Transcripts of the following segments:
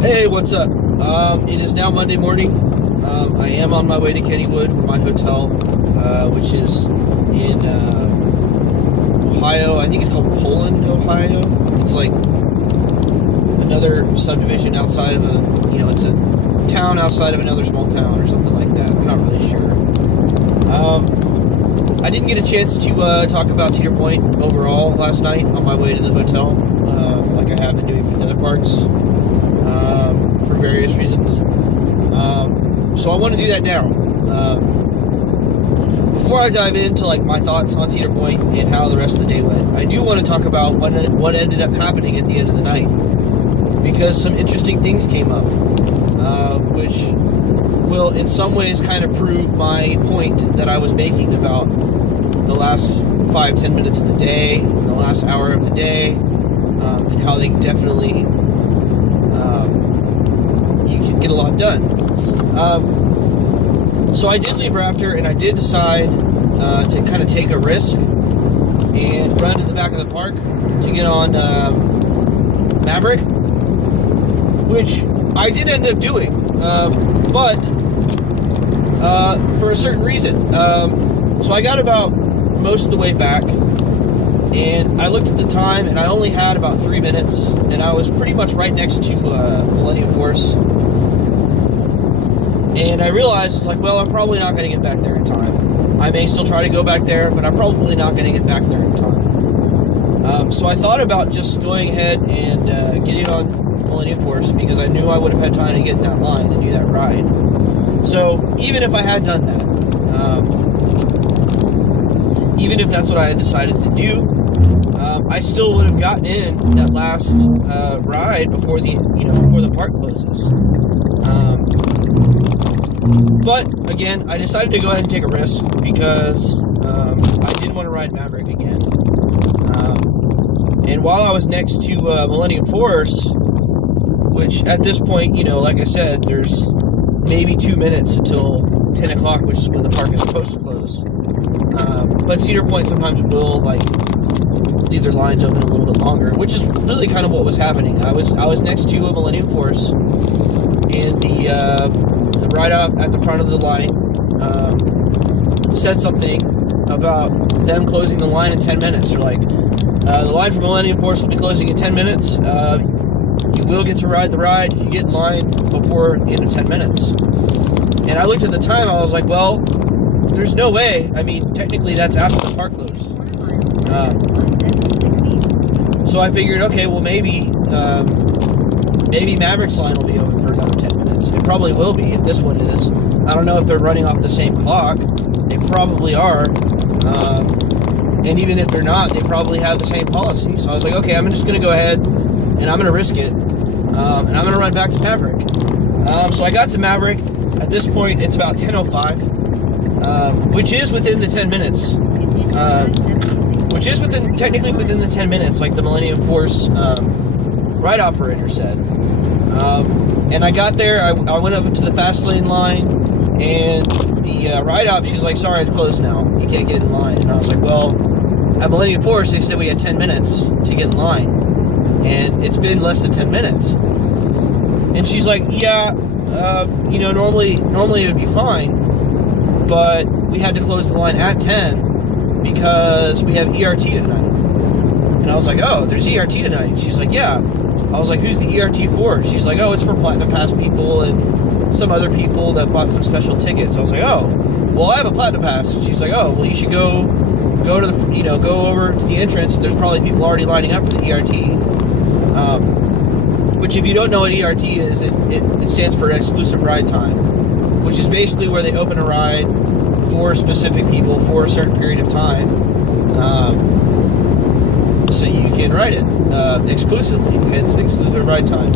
Hey, what's up? It is now Monday morning. I am on my way to Kennywood from my hotel, which is in Ohio. I think it's called Poland, Ohio. It's like another subdivision outside of it's a town outside of another small town or something like that. I'm not really sure. I didn't get a chance to talk about Cedar Point overall last night on my way to the hotel, like I have been doing for the other parks. For various reasons. So I want to do that now. Before I dive into my thoughts on Cedar Point and how the rest of the day went, I do want to talk about what ended up happening at the end of the night, because some interesting things came up, which will in some ways kind of prove my point that I was making about the last 5-10 minutes of the day and the last hour of the day, and how they definitely you can get a lot done. So I did leave Raptor, and I did decide to kind of take a risk and run to the back of the park to get on Maverick, which I did end up doing, but for a certain reason. So I got about most of the way back, and I looked at the time, and I only had about 3 minutes, and I was pretty much right next to Millennium Force. And I realized, well, I'm probably not going to get back there in time. I may still try to go back there, but I'm probably not going to get back there in time. So I thought about just going ahead and getting on Millennium Force, because I knew I would have had time to get in that line and do that ride. So even if I had done that, even if that's what I had decided to do, I still would have gotten in that last ride before the park closes. But again, I decided to go ahead and take a risk because I did want to ride Maverick again. And while I was next to Millennium Force, which at this point, like I said, there's maybe 2 minutes until 10 o'clock, which is when the park is supposed to close. But Cedar Point sometimes will leave their lines open a little bit longer, which is really kind of what was happening. I was next to a Millennium Force, and the ride up at the front of the line said something about them closing the line in 10 minutes. They're like, the line for Millennium Force will be closing in 10 minutes. You will get to ride the ride if you get in line before the end of 10 minutes. And I looked at the time, I was like, well, there's no way. I mean, technically that's after the park closed. So I figured, okay, well maybe Maverick's line will be open for another 10 minutes. It probably will be if this one is. I don't know if they're running off the same clock. They probably are. And even if they're not, they probably have the same policy. So I was like, okay, I'm just going to go ahead and I'm going to risk it. And I'm going to run back to Maverick. So I got to Maverick. At this point, it's about 10:05, which is within the 10 minutes. Which is technically within the 10 minutes, like the Millennium Force ride operator said. And I got there, I went up to the fast lane line, and the ride op, she's like, sorry, it's closed now. You can't get in line. And I was like, well, at Millennium Force, they said we had 10 minutes to get in line. And it's been less than 10 minutes. And she's like, yeah, normally it would be fine, but we had to close the line at 10 because we have ERT tonight. And I was like, oh, there's ERT tonight. She's like, yeah. I was like, who's the ERT for? She's like, oh, it's for Platinum Pass people and some other people that bought some special tickets. I was like, oh, well, I have a Platinum Pass. And she's like, oh, well, you should go to the, go over to the entrance, and there's probably people already lining up for the ERT. Which, if you don't know what ERT is, it stands for Exclusive Ride Time, which is basically where they open a ride for specific people for a certain period of time, so you can ride it exclusively, hence Exclusive Ride Time.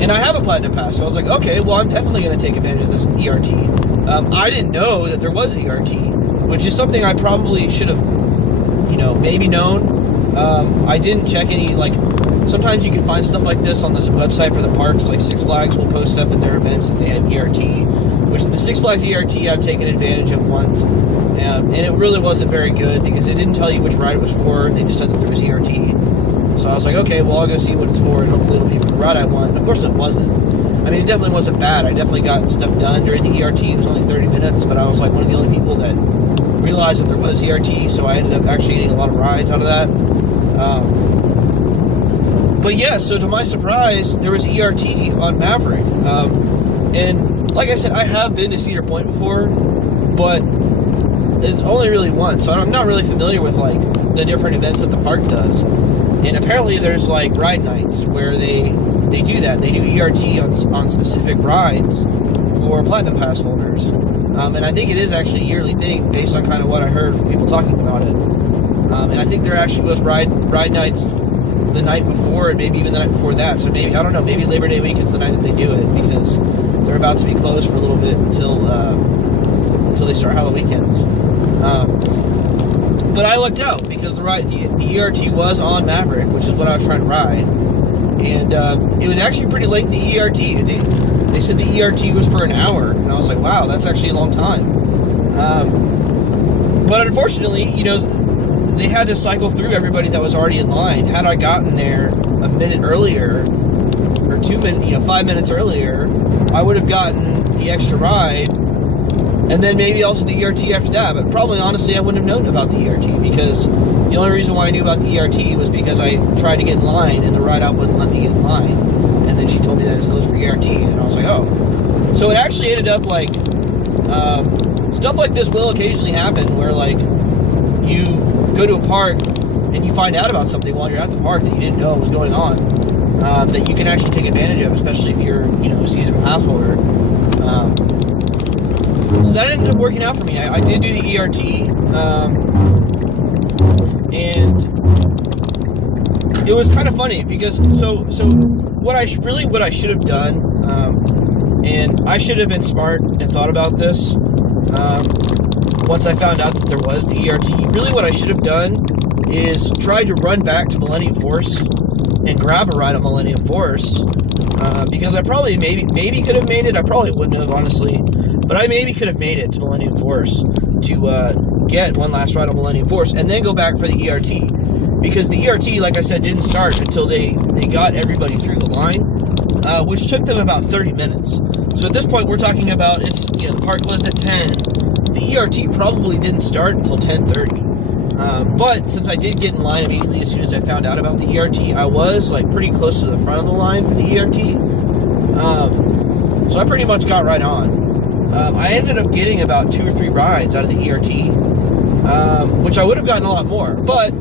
And I have a Platinum Pass, so I was like, okay, well, I'm definitely going to take advantage of this ERT. I didn't know that there was an ERT, which is something I probably should have, maybe known. I didn't check any, sometimes you can find stuff like this on this website for the parks, like Six Flags will post stuff in their events if they had ERT, which the Six Flags ERT I've taken advantage of once, and it really wasn't very good because it didn't tell you which ride it was for. They just said that there was ERT. So So I was like, okay, well, I'll go see what it's for, and hopefully it'll be for the ride I want. And of course, it wasn't. I mean, it definitely wasn't bad. I definitely got stuff done during the ERT. It was only 30 minutes, but I was like one of the only people that realized that there was ERT, so I ended up actually getting a lot of rides out of that. But yeah, so to my surprise, there was ERT on Maverick. And like I said, I have been to Cedar Point before, but it's only really once, so I'm not really familiar with like the different events that the park does. And apparently there's like ride nights where they do that. They do ERT on specific rides for Platinum Pass holders. And I think it is actually a yearly thing based on kind of what I heard from people talking about it. And I think there actually was ride nights the night before and maybe even the night before that. So maybe, I don't know, maybe Labor Day weekend's the night that they do it, because they're about to be closed for a little bit until they start Halloween weekends. But I lucked out because the ERT was on Maverick, which is what I was trying to ride. And it was actually pretty lengthy ERT. They said the ERT was for an hour, and I was like, wow, that's actually a long time. But unfortunately, you know, they had to cycle through everybody that was already in line. Had I gotten there a minute earlier, or 5 minutes earlier, I would have gotten the extra ride, and then maybe also the ERT after that. But probably, honestly, I wouldn't have known about the ERT, because the only reason why I knew about the ERT was because I tried to get in line, and the ride out wouldn't let me get in line. And then she told me that it's closed for ERT, and I was like, oh. So it actually ended up like, stuff like this will occasionally happen, where like, you go to a park, and you find out about something while you're at the park that you didn't know was going on, that you can actually take advantage of, especially if you're, you know, a season pass holder. So that ended up working out for me. I did do the ERT, and it was kind of funny because so what I should have done, and I should have been smart and thought about this. Once I found out that there was the ERT, really what I should have done is try to run back to Millennium Force and grab a ride at Millennium Force, because I probably maybe could have made it. I probably wouldn't have, honestly, but I maybe could have made it to Millennium Force to get one last ride on Millennium Force and then go back for the ERT, because the ERT, like I said, didn't start until they got everybody through the line, which took them about 30 minutes. So at this point, we're talking about, it's, you know, the park closed at 10. The ERT probably didn't start until 10:30. But since I did get in line immediately as soon as I found out about the ERT, I was like pretty close to the front of the line for the ERT. So I pretty much got right on. I ended up getting about 2 or 3 rides out of the ERT, which I would have gotten a lot more. But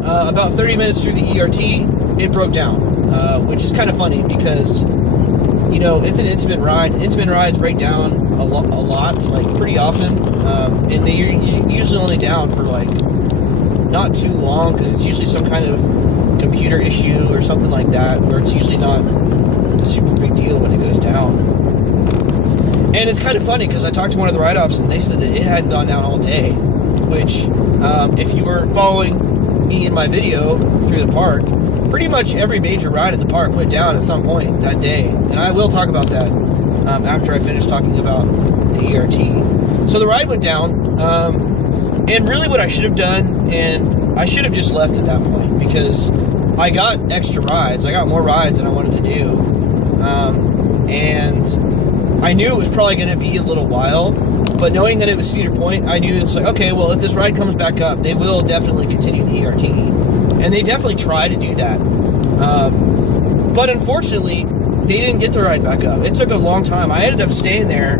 about 30 minutes through the ERT, it broke down, which is kind of funny because, you know, it's an intimate ride. Intimate rides break down a lot, like pretty often, and they're usually only down for like not too long, because it's usually some kind of computer issue or something like that, where it's usually not a super big deal when it goes down. And it's kind of funny because I talked to one of the ride-ops, and they said that it hadn't gone down all day, which, if you were following me in my video through the park, pretty much every major ride in the park went down at some point that day, and I will talk about that after I finish talking about the ERT. So the ride went down, and really what I should have done, and I should have just left at that point, because I got extra rides. I got more rides than I wanted to do, and I knew it was probably going to be a little while, but knowing that it was Cedar Point, I knew it's like, okay, well, if this ride comes back up, they will definitely continue the ERT, and they definitely try to do that. But unfortunately, they didn't get the ride back up. It took a long time. I ended up staying there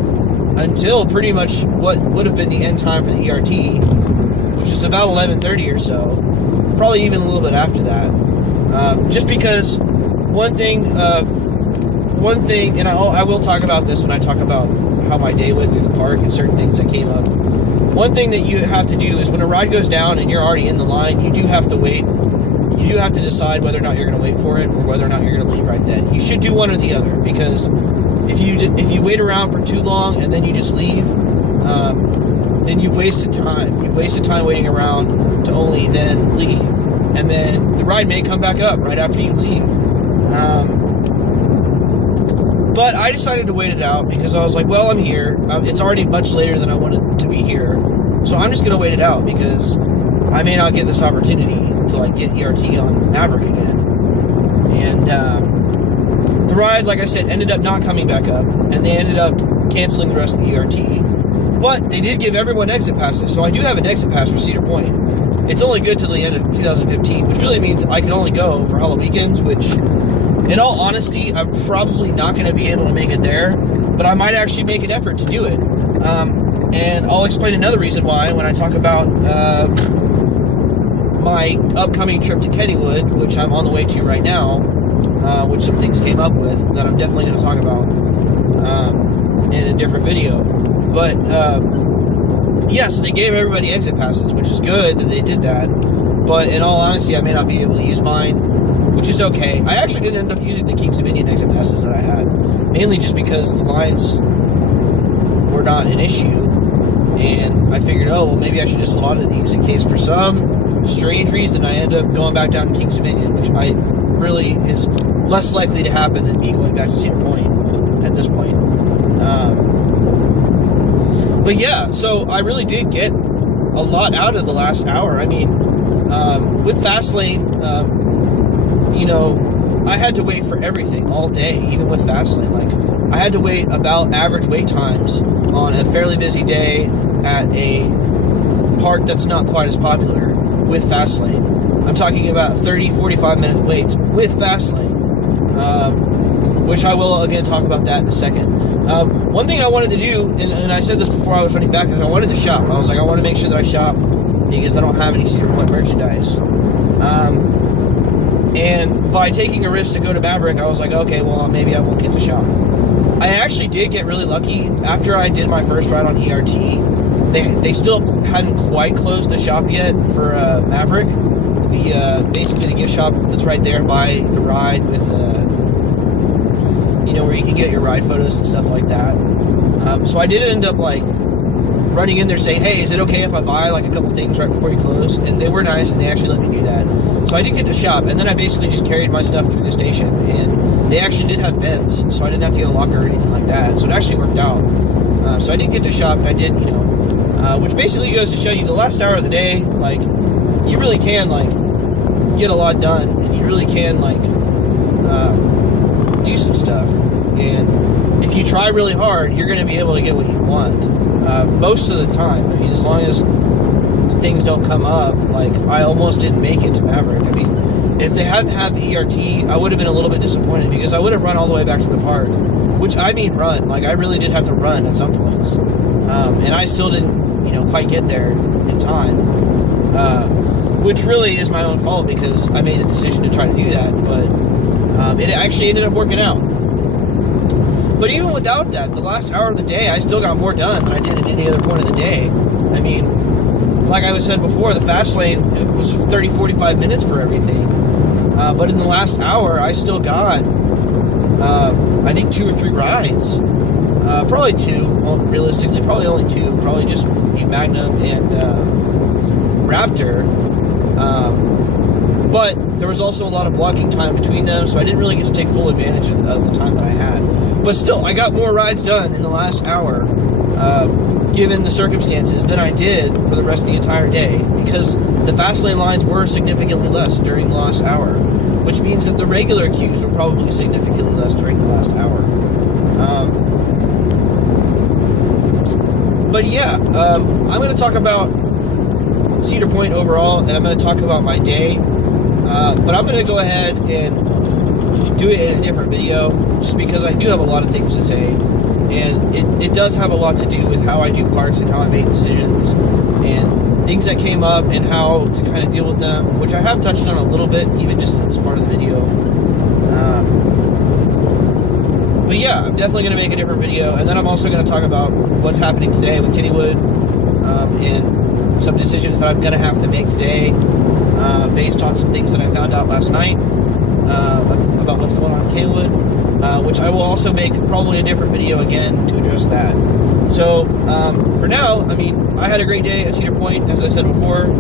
until pretty much what would have been the end time for the ERT, which is about 11:30 or so, probably even a little bit after that. Just because one thing, and I will talk about this when I talk about how my day went through the park and certain things that came up. One thing that you have to do is when a ride goes down and you're already in the line, you do have to wait. You do have to decide whether or not you're going to wait for it, or whether or not you're going to leave right then. You should do one or the other, because if you wait around for too long and then you just leave, then you've wasted time. You've wasted time waiting around to only then leave, and then the ride may come back up right after you leave. But I decided to wait it out because I was like, well, I'm here. It's already much later than I wanted to be here, so I'm just going to wait it out, because I may not get this opportunity to like get ERT on Maverick again. And the ride, like I said, ended up not coming back up, and they ended up canceling the rest of the ERT. But they did give everyone exit passes, so I do have an exit pass for Cedar Point. It's only good till the end of 2015, which really means I can only go for Halloween weekends, which, in all honesty, I'm probably not going to be able to make it there, but I might actually make an effort to do it. And I'll explain another reason why when I talk about my upcoming trip to Kennywood, which I'm on the way to right now, which some things came up with that I'm definitely going to talk about in a different video. But, yeah, so they gave everybody exit passes, which is good that they did that. But in all honesty, I may not be able to use mine, which is okay. I actually didn't end up using the Kings Dominion exit passes that I had, mainly just because the lines were not an issue. And I figured, oh, well, maybe I should just hold on to these in case for some strange reason I end up going back down to Kings Dominion, which I really is less likely to happen than me going back to Cedar Point at this point. But yeah, so I really did get a lot out of the last hour. I mean, with Fastlane, you know, I had to wait for everything all day, even with Fastlane. Like, I had to wait about average wait times on a fairly busy day at a park that's not quite as popular with Fastlane. I'm talking about 30, 45-minute waits with Fastlane, which I will, again, talk about that in a second. One thing I wanted to do, and I said this before I was running back, is I wanted to shop. I was like, I want to make sure that I shop because I don't have any Cedar Point merchandise. And by taking a risk to go to Maverick, I was like, okay, well, maybe I won't get to shop. I actually did get really lucky. After I did my first ride on ERT, they still hadn't quite closed the shop yet for Maverick. Basically the gift shop that's right there by the ride with, you know, where you can get your ride photos and stuff like that. So I did end up, like, running in there saying, hey, is it okay if I buy, like, a couple things right before you close? And they were nice, and they actually let me do that. So I did get to shop, and then I basically just carried my stuff through the station, and they actually did have bins, so I didn't have to get a locker or anything like that. So it actually worked out. So I did get to shop, and I did, you know, which basically goes to show you the last hour of the day, like, you really can, like, get a lot done, and you really can, like, do some stuff. And if you try really hard, you're going to be able to get what you want. Most of the time. I mean, as long as things don't come up, like, I almost didn't make it to Maverick. I mean, if they hadn't had the ERT, I would have been a little bit disappointed because I would have run all the way back to the park, which I mean run. Like, I really did have to run at some points. And I still didn't, you know, quite get there in time. Which really is my own fault because I made the decision to try to do that, but it actually ended up working out. But even without that, the last hour of the day, I still got more done than I did at any other point of the day. I mean, like I said before, the fast lane, it was 30, 45 minutes for everything. But in the last hour, I still got, I think, 2 or 3 rides. Probably 2. Well, realistically, probably only 2. Probably just the Magnum and Raptor. But there was also a lot of walking time between them, so I didn't really get to take full advantage of the time that I had. But still, I got more rides done in the last hour, given the circumstances, than I did for the rest of the entire day, because the fast lane lines were significantly less during the last hour, which means that the regular queues were probably significantly less during the last hour. But yeah, I'm going to talk about Cedar Point overall, and I'm going to talk about my day. But I'm going to go ahead and do it in a different video, just because I do have a lot of things to say, and it does have a lot to do with how I do parks and how I make decisions, and things that came up and how to kind of deal with them, which I have touched on a little bit, even just in this part of the video. But yeah, I'm definitely going to make a different video, and then I'm also going to talk about what's happening today with Kennywood, and some decisions that I'm going to have to make today, based on some things that I found out last night, about what's going on in Kennywood, which I will also make probably a different video again to address that. So, for now, I mean, I had a great day at Cedar Point, as I said before.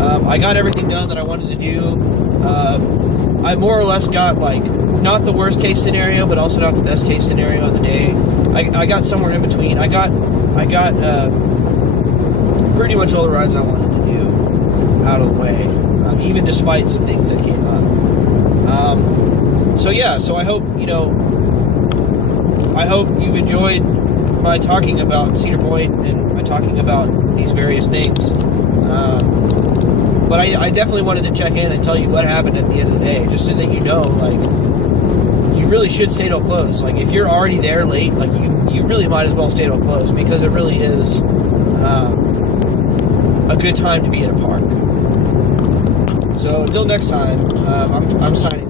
I got everything done that I wanted to do. I more or less got, like, not the worst case scenario, but also not the best case scenario of the day. I got somewhere in between. I got pretty much all the rides I wanted to do. out of the way, even despite some things that came up. So yeah, so I hope you've enjoyed my talking about Cedar Point and my talking about these various things. But I definitely wanted to check in and tell you what happened at the end of the day, just so that you know, like, you really should stay till close. Like, if you're already there late, like, you really might as well stay till close, because it really is a good time to be at a park. So until next time, I'm signing